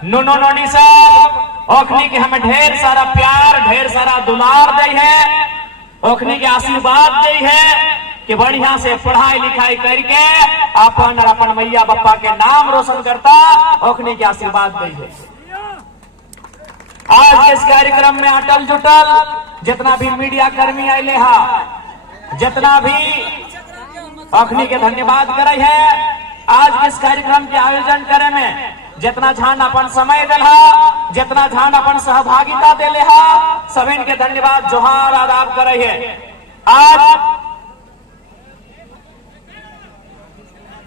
नुनो नोनी सब ओखनी के हमें ढेर सारा प्यार, ढेर सारा दुलार दे है, ओखनी के आशीर्वाद दे है कि बढ़िया से पढ़ाई लिखाई करके अपन और अपन मैया बप्पा के नाम रोशन करता, ओखनी के आशीर्वाद दे है। आज के इस कार्यक्रम में अटल जुटल जितना भी मीडिया कर्मी आये हा, जितना भी ओखनी के धन्यवाद करे है। आज के इस कार्यक्रम के आयोजन करे में जितना झान अपन समय दिला, जितना झान अपन सहभागिता दिले हा, सभी के धन्यवाद जोहार आदाब करे है। आज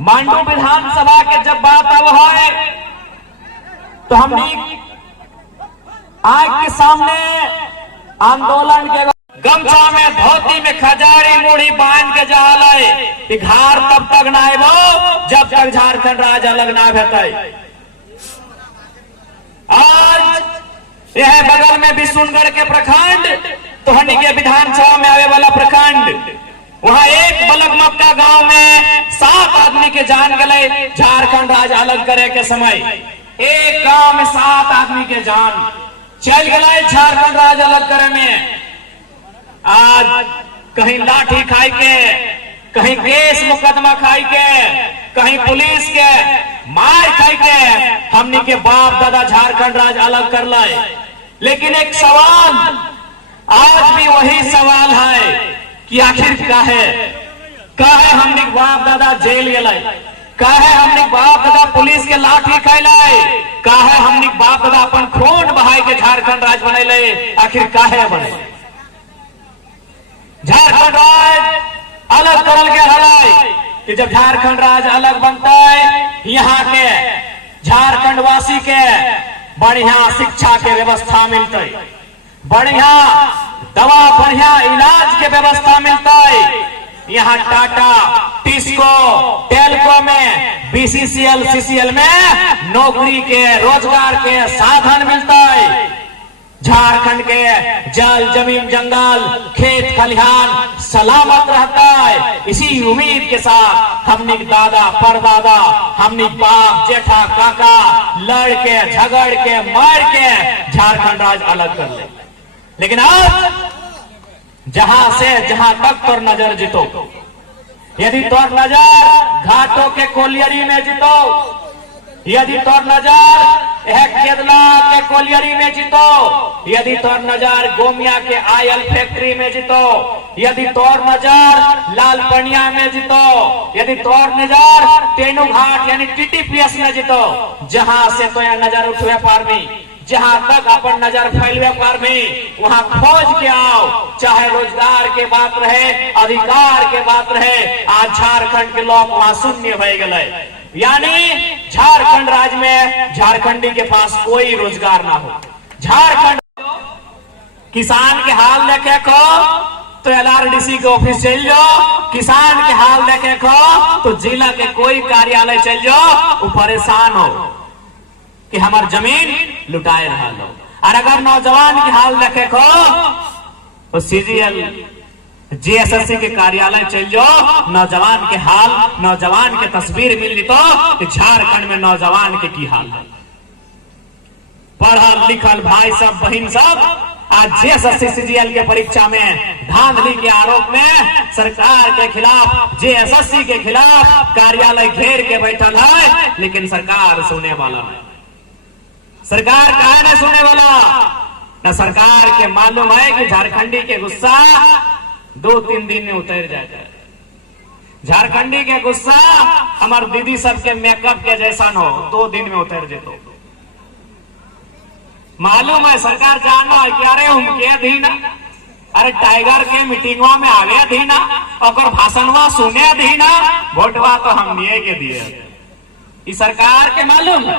मांडू विधानसभा के जब बात अब है तो हमने आग के सामने आंदोलन के गमछा में धोती में खजारी मुड़ी बांध के जहाल घर तब तक ना आबो जब तक झारखंड राज्य अलग ना भेटे। आज यह बगल में बिशुनगढ़ के प्रखंड तोहनी के विधानसभा में आवे वाला प्रखंड, वहां एक बलगमक्का गांव में 7 आदमी के जान गए झारखंड राज्य अलग करे के समय। एक गांव में 7 आदमी के जान चल गए झारखंड राज्य अलग करे में। आज कहीं लाठी खाई के, कहीं केस मुकदमा खाई के, कहीं पुलिस के मार खाई के हमनी के बाप दादा झारखंड राज्य अलग कर लाए। लेकिन एक सवाल आज भी वही सवाल है कि आखिर काहे हमने बाप दादा जेल गए, काहे हमने बाप दादा पुलिस के लाठी खैलाए, काहे हमने बाप दादा अपन खून बहाई के झारखंड राज्य बनैले, आखिर काहे बने झारखंड राज्य अलग करल गया है कि जब झारखंड राज्य अलग बनता है यहाँ के झारखंड वासी के बढ़िया शिक्षा के व्यवस्था मिलते, बढ़िया दवा, बढ़िया इलाज के व्यवस्था मिलता है। यहाँ टाटा, टिस्को, टेल्को में, बीसीसीएल, सीसीएल में नौकरी के, रोजगार के साधन मिलता है। झारखंड के जल, जमीन, जंगल, खेत खलिहान सलामत रहता है। इसी उम्मीद के साथ हमने दादा परदादा, हमने बाप जेठा काका लड़ के, झगड़ के, मार के झारखंड राज्य अलग कर ले। लेकिन आज जहां से जहां तक तोर नजर जितो, यदि तोर नजर घाटों के कोलियरी में जितो, यदि तोर नजर केदला के कोलियरी में जितो, यदि तोर नजर गोमिया के आयल फैक्ट्री में जितो, यदि तोर नजर लाल पनिया में जितो, यदि तोर नजर तेनू घाट यानी टीटीपीएस में जितो, जहां से तो नजर उठवे पारमी, जहां तक अपन नजर फैलवे पारमी वहां खोज के आओ। चाहे रोजगार के बात रहे, अधिकार के बात रहे, आज झारखंड के लोग वहां शून्य हो गए। यानी झारखंड राज्य में झारखंडी के पास कोई रोजगार ना हो। झारखंड किसान के हाल देखे को तो एलआरडीसी के ऑफिस चल जाओ, किसान के हाल देखे को तो जिला के कोई कार्यालय चल जाओ, वो परेशान हो कि हमार जमीन लुटाए रहा लो। और अगर नौजवान के हाल देखे को तो सीजीएल, जीएसएससी के कार्यालय चल जाओ, नौजवान के हाल, नौजवान के तस्वीर मिल तो झारखंड में नौजवान के की हाल है। पढ़ल लिखल भाई सब, बहन सब आज जीएसएससी सीजीएल के परीक्षा में धांधली के आरोप में सरकार के खिलाफ, जीएसएससी के खिलाफ कार्यालय घेर के बैठल है। लेकिन सरकार सुनने वाला नहीं। सरकार काहे नहीं सुनने वाला? न सरकार के मालूम है कि झारखंडी के गुस्सा 2-3 दिन में उतर जाता है। झारखंडी के गुस्सा हमार दीदी सबके मेकअप के जैसा हो, 2 दिन में उतर जेतो। मालूम है सरकार जानो है कि अरे उनके दीना, अरे टाइगर के मीटिंगवा में आवे दीना, और भाषणवा सुने दीना, वोटवा तो हम नहीं के दिए। इस सरकार के मालूम है,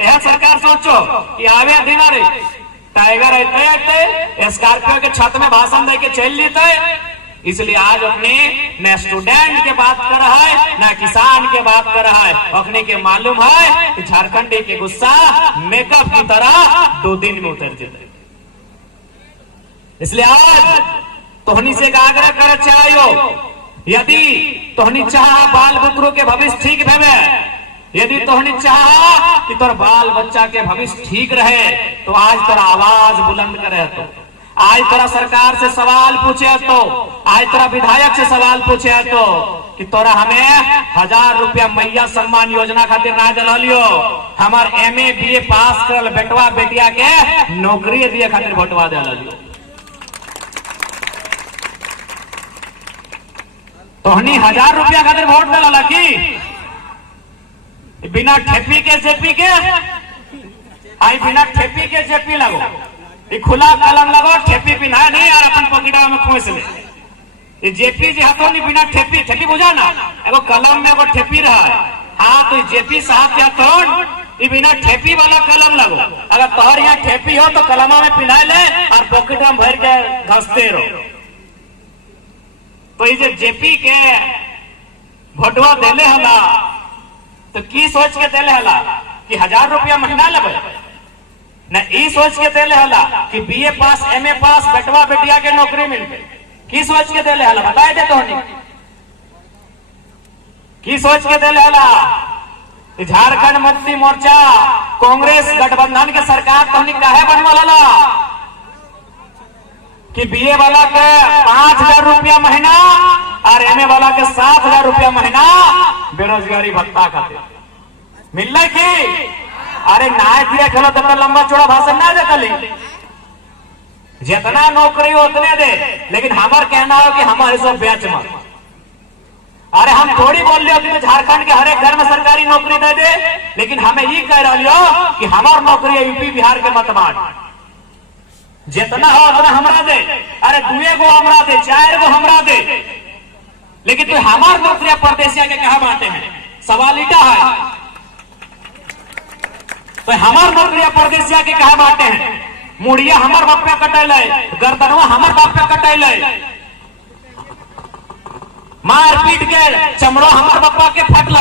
यह सरकार सोचो कि आवे दीना रे टाइगर रहते स्कॉर्पियो के छत में भाषण दे के चल लेते। इसलिए आज अपने न स्टूडेंट के बात कर रहा है, न किसान के बात कर रहा है। अपने के मालूम है कि झारखंडी के गुस्सा मेकअप की तरह 2 दिन में उतर जाते। इसलिए आज तोहनी से आग्रह कर चाहिए, यदि तोहनी चाह बाल बुतरू के भविष्य ठीक भेवे, यदि तोहनी चाहा कि तोर बाल बच्चा के भविष्य ठीक रहे तो आज तोरा आवाज बुलंद करे, तो आज तोरा सरकार से सवाल पूछे, तो आज तोरा विधायक से सवाल पूछे तो कि तोरा हमें 1000 रुपया मैया सम्मान योजना खातिर ना दिलियो, हमार MA BA पास करल बेटवा बेटिया के नौकरी दिए खातिर वोटवा दिलियो। तोहनी 1000 रुपया खातिर वोट दिला की बिना ठेपी के जेपी के, आई बिना ठेपी के जेपी लगो, खुला कलम लगो, ठेपी पिना नहीं यार अपन पॉकेटा में खोस ले। ये जेपी जी हाथों नहीं बिना ठेपी, ठेपी बुझा ना, एगो कलम में एगो ठेपी रहा है, हाँ तो जेपी साहब के हाथों ये बिना ठेपी वाला कलम लगो। अगर तोहर यहाँ ठेपी हो तो कलमा में पिना ले और पॉकेट में भर के घसते रहो। तो ये जेपी के भोटवा देले हला तो की सोच के देले हला कि 1000 रुपया महीना लेबे, न ई सोच के देले हला कि BA पास MA पास बेटवा बेटिया के नौकरी मिलबे, की सोच के देले हला बताए दे तोहनी, की सोच के देले हला। झारखंड मुक्ति मोर्चा कांग्रेस गठबंधन के सरकार तोहनी काहे बनवल हला कि BA वाला के 5000 रुपया महीना और MA वाला के 7000 रुपया महीना बेरोजगारी भत्ता खातिर मिल रहा की। अरे ना दिया चलो तो लंबा चौड़ा भाषण ना दे कली, जितना नौकरी हो उतने दे, लेकिन हमार कहना हो कि हमारे सब बेच मत। अरे हम थोड़ी बोल रहे हो कि झारखंड के हर एक घर में सरकारी नौकरी दे दे, लेकिन हमें ये कह रही हो कि हमार नौकरी है यूपी बिहार के मत बांट, जितना हो उतना हमरा दे। अरे 2 गो हमरा दे, 4 गो हमरा दे, लेकिन तो हमार नौकरियां परदेशिया के कहा बांटे हैं, सवाल इटा है। तो हमार नौकरियां परदेशिया के कहा बांटे हैं, मुड़िया हमार बाप पे कटैल, गर्दनवा हमार बाप पे कटैल, मार पीट के चमड़ो हमार बापा के फटल,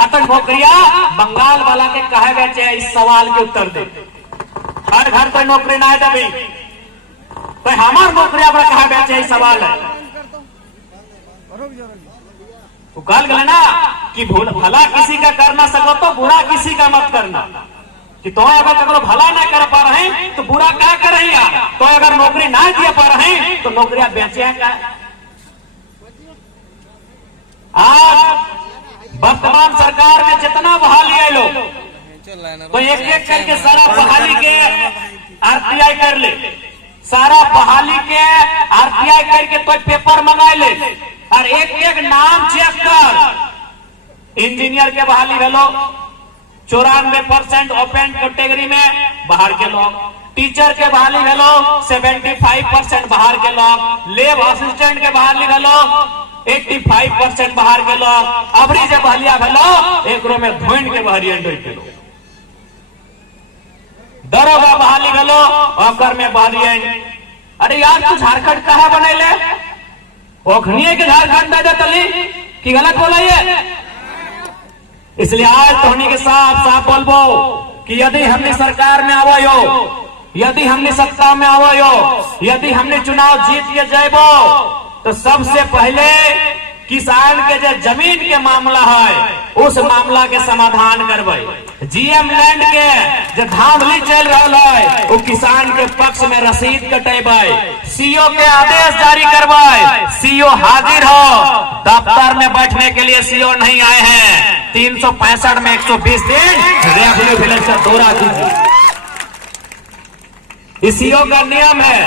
अतन नौकरिया बंगाल वाला के कहे बेचे। इस सवाल के उत्तर दे, हर घर कोई नौकरी ना दे, तो हमार नौकरिया पर कहे बेचे। इस सवाल है तो कल गए ना कि भला किसी का कर ना सको तो बुरा किसी का मत करना, कि तो अगर करो भला ना कर पा रहे हैं तो बुरा क्या कर रही है, तो अगर नौकरी ना दे पा रहे हैं तो नौकरियां बेचे हैं क्या। आज वर्तमान सरकार में जितना बहाली है लोग तो एक एक करके सारा बहाली के RTI कर ले, सारा बहाली के RTI करके तो पेपर मंगा ले और एक एक नाम चेक कर। इंजीनियर के बहाली भेलो 94% ओपन कैटेगरी में बाहर के लोग, टीचर के बहाली भेलो 75% बाहर के लोग, लेब असिस्टेंट के बहाली भेलो 85% बाहर के लोग, अबरी से बहलिया भेलो एक में धोइन के बहरियन के लोग, दरोगा बहाली भेलो ओकर में बहरियन। अरे यार तू झारखंड कहा बनैले, ओखनिए के झारखंड दे तली कि गलत बोलाइए। इसलिए आज तोहनी के साफ साफ बोलबो कि यदि हमने सरकार में आवो, यदि हमने सत्ता में आवो, यदि हमने चुनाव जीत के जाबो तो सबसे पहले किसान के जो जमीन के मामला है उस मामला के समाधान करबे। GM लैंड के जो धांधली चल रहा है वो किसान के पक्ष में रसीद कटेबे, CO के आदेश जारी करबे। CO हाजिर हो, दफ्तर में बैठने के लिए CO नहीं आए हैं, 365 में 120 दिन रेवेन्यू विलेज का दौरा कीजिए। इस CO का नियम है,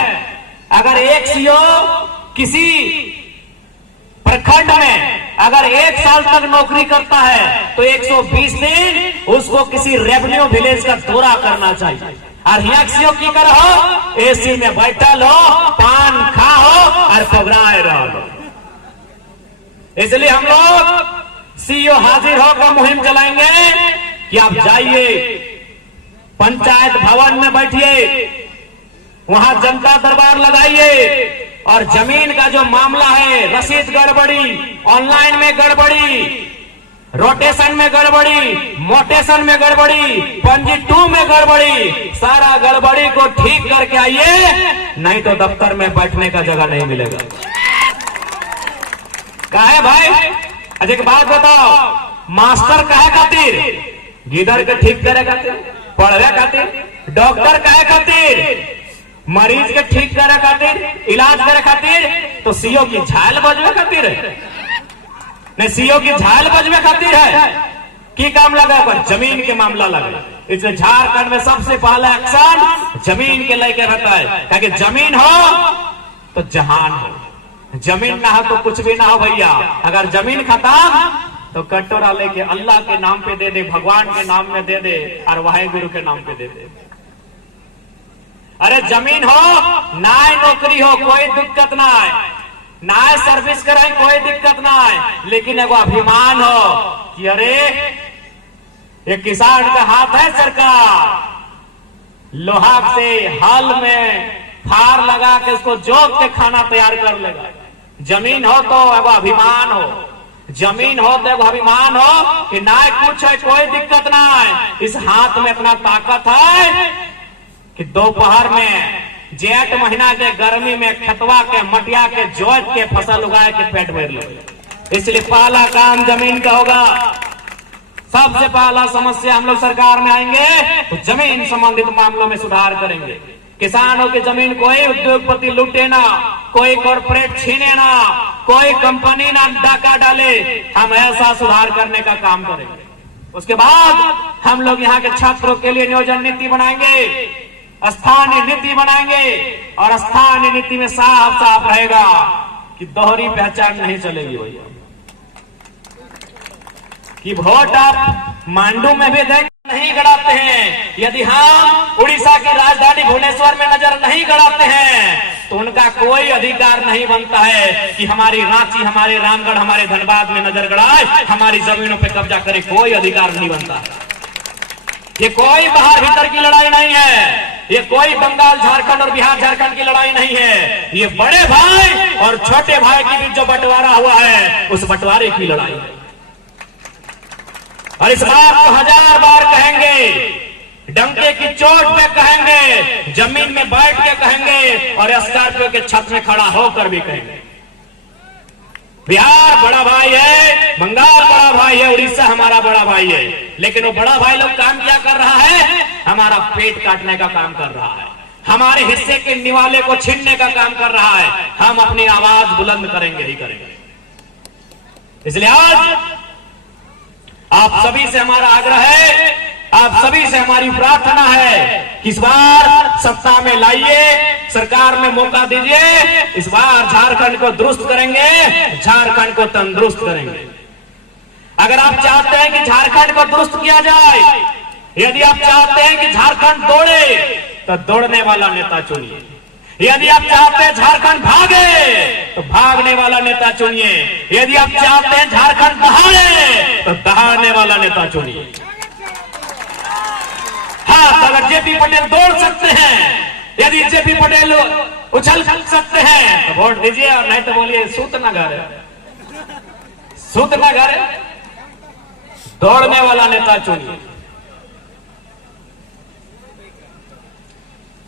अगर एक CO किसी प्रखंड में अगर 1 साल तक नौकरी करता है तो 120 दिन उसको किसी रेवेन्यू विलेज का दौरा करना चाहिए। और यहाँ CO की करो AC में बैठल हो, पान खाओ और पगड़ाए रहो। इसलिए हम लोग CO हाजिर होकर मुहिम चलाएंगे कि आप जाइए पंचायत भवन में बैठिए, वहां जनता दरबार लगाइए और जमीन का जो मामला है, रसीद गड़बड़ी, ऑनलाइन में गड़बड़ी, रोटेशन में गड़बड़ी, मोटेशन में गड़बड़ी, पंजी 2 में गड़बड़ी, सारा गड़बड़ी को ठीक करके आइए, नहीं तो दफ्तर में बैठने का जगह नहीं मिलेगा। काहे भाई? अच्छा एक बात बताओ, मास्टर कहे खातिर, गिदड़ के ठीक करे खातिर, पढ़वे खातिर, डॉक्टर कहे खातिर, मरीज के ठीक करे खातिर, इलाज करे खातिर, तो सीओ की झाल बजवे खातिर नहीं, सीओ की झाल बजवे खातिर है की काम लगा पर जमीन के मामला लगे। इसलिए झारखंड में सबसे पहला एक्शन जमीन के लेके रहता है, ताकि जमीन हो तो जहान हो, जमीन ना हो तो कुछ भी ना हो भैया। अगर जमीन खत्म तो कटोरा लेके अल्लाह के नाम पे दे दे, भगवान के नाम में दे दे, और वाहे गुरु के नाम पे दे दे। अरे जमीन हो, ना नौकरी हो, कोई दिक्कत ना है, ना सर्विस कराए कोई दिक्कत ना है, लेकिन एगो अभिमान हो कि अरे ये किसान का हाथ है सरकार, लोहा से हल में फार लगा के उसको जोत के खाना तैयार कर लेगा। जमीन हो तो एगो अभिमान हो, जमीन हो तो एगो अभिमान हो कि ना कुछ है कोई दिक्कत ना है, इस हाथ में इतना ताकत है कि दोपहर में जेठ महीना के गर्मी में खतवा के मटिया के जोत के फसल उगाए के पेट भर लो। इसलिए पहला काम जमीन का होगा। सबसे पहला समस्या हम लोग सरकार में आएंगे तो जमीन संबंधित मामलों में सुधार करेंगे। किसानों की जमीन कोई उद्योगपति लूटे ना, कोई कॉर्पोरेट छीने ना, कोई कंपनी ना डाका डाले, हम ऐसा सुधार करने का काम करेंगे। उसके बाद हम लोग यहाँ के छात्रों के लिए नियोजन नीति बनाएंगे, स्थानीय नीति बनाएंगे, और स्थानीय नीति में साफ साफ रहेगा कि दोहरी पहचान नहीं चलेगी भैया, कि वोट आप मांडू में भी देंगे नहीं गड़ाते हैं। यदि हम उड़ीसा की राजधानी भुवनेश्वर में नजर नहीं गड़ाते हैं तो उनका कोई अधिकार नहीं बनता है कि हमारी रांची, हमारे रामगढ़, हमारे धनबाद में नजर गड़ाए, हमारी जमीनों पे कब्जा करे, कोई अधिकार नहीं बनता। ये कोई बाहर भीतर की लड़ाई नहीं है, ये कोई बंगाल झारखंड और बिहार झारखंड की लड़ाई नहीं है, ये बड़े भाई और छोटे भाई के बीच जो बंटवारा हुआ है उस बंटवारे की लड़ाई है। और इस बात को 1000 बार कहेंगे, डंके की चोट पे कहेंगे, जमीन में बैठ के कहेंगे, और स्कॉर्पियो के छत में खड़ा होकर भी कहेंगे। बिहार बड़ा भाई है, बंगाल बड़ा भाई है, उड़ीसा हमारा बड़ा भाई है, लेकिन वो बड़ा भाई लोग काम क्या कर रहा है, हमारा पेट काटने का काम कर रहा है, हमारे हिस्से के निवाले को छीनने का काम कर रहा है। हम अपनी आवाज बुलंद करेंगे ही करेंगे। इसलिए आज आप सभी से हमारा आग्रह है, आप सभी से हमारी प्रार्थना है कि इस बार सत्ता में लाइए, सरकार में मौका दीजिए, इस बार झारखंड को दुरुस्त करेंगे, झारखंड को तंदुरुस्त करेंगे। अगर आप चाहते हैं कि झारखंड को दुरुस्त किया जाए, यदि आप चाहते हैं कि झारखंड दौड़े, तो दौड़ने वाला नेता चुनिए। यदि आप चाहते हैं झारखंड भागे, तो भागने वाला नेता चुनिए। यदि आप चाहते हैं झारखंड दहाड़े, तो दहाड़ने वाला नेता चुनिए। हाँ, अगर जेपी पटेल दौड़ सकते हैं, यदि जेपी पटेल उछल सकते हैं तो वोट दीजिए, और नहीं तो बोलिए सूत ना घर, सूत ना घर। दौड़ने वाला नेता चुनिए।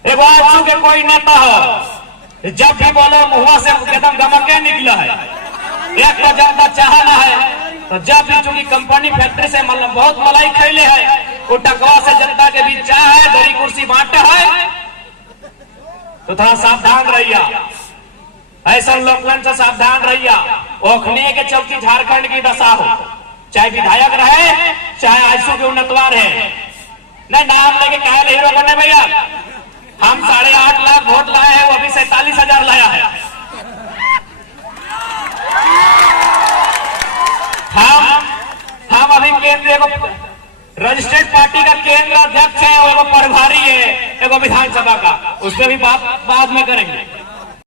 एक बात के कोई नेता हो, जब भी बोलो मुंह से एकदम गमके निकला है, एक तो जनता चाहना है, तो जब भी चूंकि कंपनी फैक्ट्री से बहुत मलाई खैले है, वो टकवा से जनता के बीच चाह है, दरी कुर्सी बांटे है, तो थोड़ा सावधान रहिए, ऐसा लोकलन से सावधान रहिए। ओखने के चलती झारखंड की दशा हो, चाहे विधायक रहे, चाहे आयसू के उम्मीदवार है, नहीं नाम लेके कायल हीरो बने भैया। हम 8.5 लाख वोट लाए हैं, वो अभी 47,000 लाया है। हम अभी केंद्रीय रजिस्टर्ड पार्टी का केंद्र अध्यक्ष है, वो प्रभारी है एगो विधानसभा का, उस पर भी बात बाद में करेंगे।